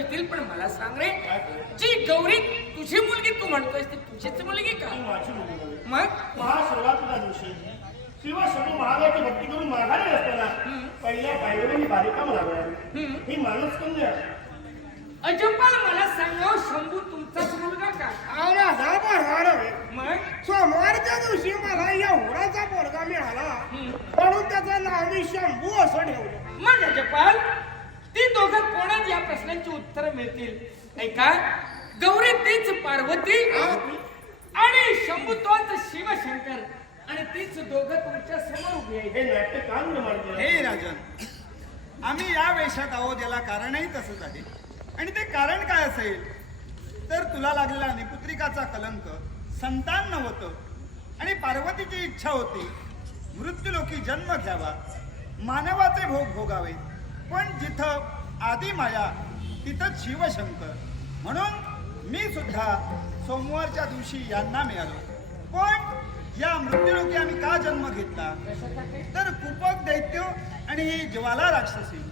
मिळतील पण मला सांग रे. जी गौरी तुझी मुलगी तू म्हणतोयस ती तुझीच मुलगी का. मग? महाशिवरात्रीच्या दिवशी महादेवाची भक्ती करून माघारी असताना पहिल्या पायरीने बालिका लागल्या ही माणूस कन्या अजपाल मला सांगा शंभू तुमचाच मुलगा का? अरे हा आहे. मग? सोमवारच्या दिवशी मला एवढाचा पोरगा मिळाला म्हणून त्याचं नाव मी शंभू असं ठेवलं. मग अजपाल या प्रश्नांची उत्तरं मिळतील. ऐका? गौरी तीच पार्वती आणि शंभू तोच शिवशंकर. आणि तीच दोघं तुमच्यासमोर उभी आहे हे नाट्य का निर्माण केलं हे राजन आम्ही या वेशात आहोत याला कारणही तसंच आहे. आणि ते कारण काय असेल? तर तुला लागलेला निपुत्रिकाचा कलंक संतान नव्हतं आणि पार्वतीची इच्छा होती मृत्यूलोकी जन्म घ्यावा. मानवाचे भोग भोगावे. पण जिथं आदी माया तिथं शिवशंकर. म्हणून मी सुद्धा सोमवारच्या दिवशी यांना मिळालो. पण या मृत्यूरोगी आम्ही का जन्म घेतला? तर कुपक दैत्य आणि ही ज्वाला राक्षसी.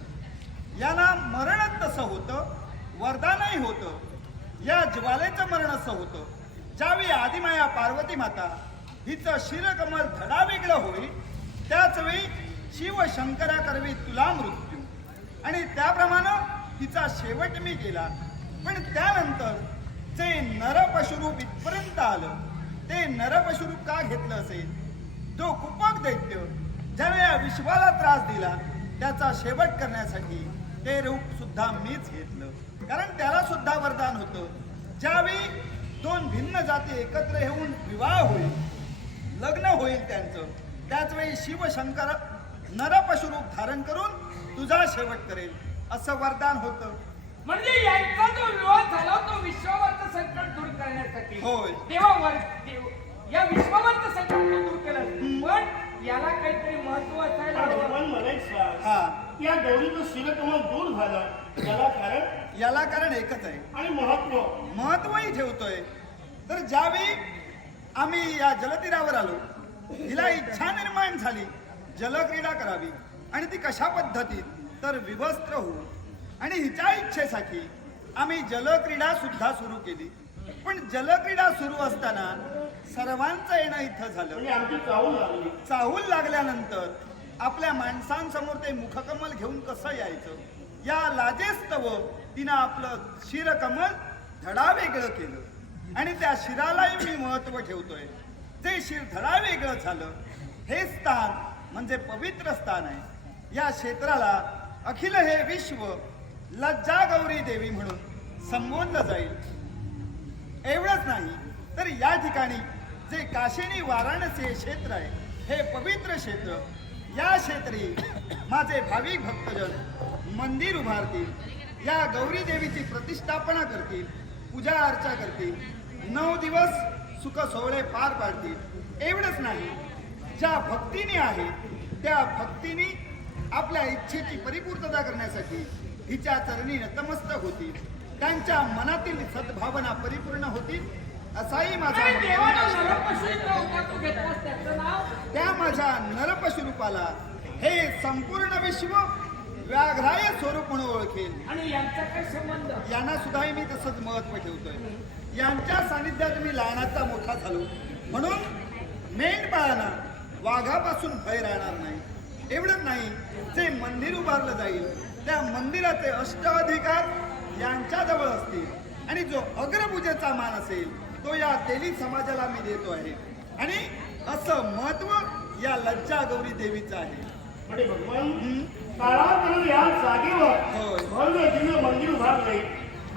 याला मरणच तसं होतं वरदानही होतं. या ज्वालेचं मरण असं होतं. ज्यावेळी आदिमाया पार्वती माता हिचं शिरकमल धडा वेगळं होईल त्याच वेळी शिव करवी तुला मृत्यू. आणि त्याप्रमाणे तिचा शेवट मी केला पण त्यानंतर जे नरपशुरूप इथपर्यंत आलं ते नरपशुरूप का घेतलं असेल? जो कुपक दैत्य ज्याने या विश्वाला त्रास दिला त्याचा शेवट करण्यासाठी ते रूप सुद्धा मीच घेतलं. कारण त्याला सुद्धा वरदान होतं. ज्यावेळी दोन भिन्न जाती एकत्र येऊन विवाह होईल लग्न होईल त्यांचं त्याचवेळी शिवशंकर नरपशुरूप धारण करून तुझा शेवट करेल. असं वरदान होतं. म्हणजे यांचा जो विवाह झाला तो विश्वावरचं संकट दूर करण्यासाठी. होय. तेव्हा वर देव या विश्वावरचं संकट तो दूर केलं. पण याला काहीतरी महत्त्व असायला हवं. भगवान सांग हा. या गौरीचं शिरकमल दूर झालं. त्याला कारण? याला कारण एकच आहे. आणि महत्त्व महत्वही ठेवतोय. तर ज्यावेळी आम्ही या जलतीरावर आलो हिला इच्छा निर्माण झाली. जलक्रीडा करावी आणि ती कशा पद्धतीत? तर विवस्त्र होऊ आणि हिच्या इच्छेसाठी आम्ही जलक्रीडा सुद्धा सुरू केली. पण जलक्रीडा सुरू असताना सर्वांचं येणं इथं झालं. म्हणजे चाहूल लागल्यानंतर आपल्या माणसांसमोर ते मुखकमल घेऊन कसं यायचं? या लाजेस्तव तिनं आपलं शिरकमल धडा वेगळं केलं. आणि त्या शिरालाही मी महत्त्व ठेवतोय. जे शिर धडा वेगळं झालं हे स्थान म्हणजे पवित्र स्थान आहे. या क्षेत्राला अखिल हे विश्व लज्जा गौरी देवी म्हणून संबोधलं जाईल. एवढंच नाही तर या ठिकाणी जे काशिनी वाराणसी हे क्षेत्र आहे हे पवित्र क्षेत्र या क्षेत्री माझे भाविक भक्तजन मंदिर उभारतील या गौरी देवीची प्रतिष्ठापना करतील पूजा अर्चा करतील नऊ दिवस सुख सोहळे पार पाडतील. एवढंच नाही ज्या भक्तीने आहे त्या भक्तीने आपल्या इच्छेची परिपूर्तता करण्यासाठी हिच्या चरणी नतमस्तक होतील. त्यांच्या मनातील सद्भावना परिपूर्ण होतील असाही माझा त्या माझ्या नरपशुरूपाला हे संपूर्ण विश्व व्याघ्राय स्वरूप म्हणून ओळखेल. आणि यांचा काय संबंध? यांना सुद्धा मी तसंच महत्त्व ठेवतोय. यांच्या सानिध्यात मी लहानाचा मोठा झालो. म्हणून मेंढपाळांना वाघापासून भय राहणार नाही. एवढंच नाही जे मंदिर उभारलं जाईल त्या मंदिराचे अष्टाधिकार यांच्या जवळ असतील. आणि जो अग्रपूजेचा मान असेल तो या तेली समाजाला मी देतो आहे. आणि असं महत्त्व या लज्जा गौरी देवीचं आहे. म्हणजे भगवान काळांतरून या जागेवर होय. भव्य दिव्य मंदिर उभारले.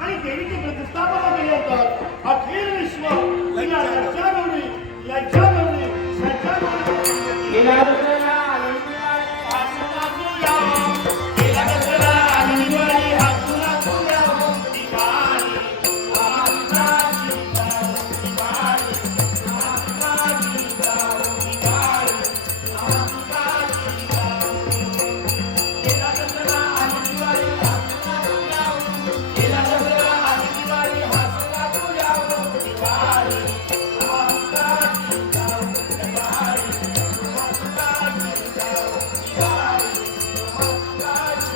आणि देवीची प्रतिष्ठापना केल्यानंतर अखिल विश्व लज्जा गौरी. ครับ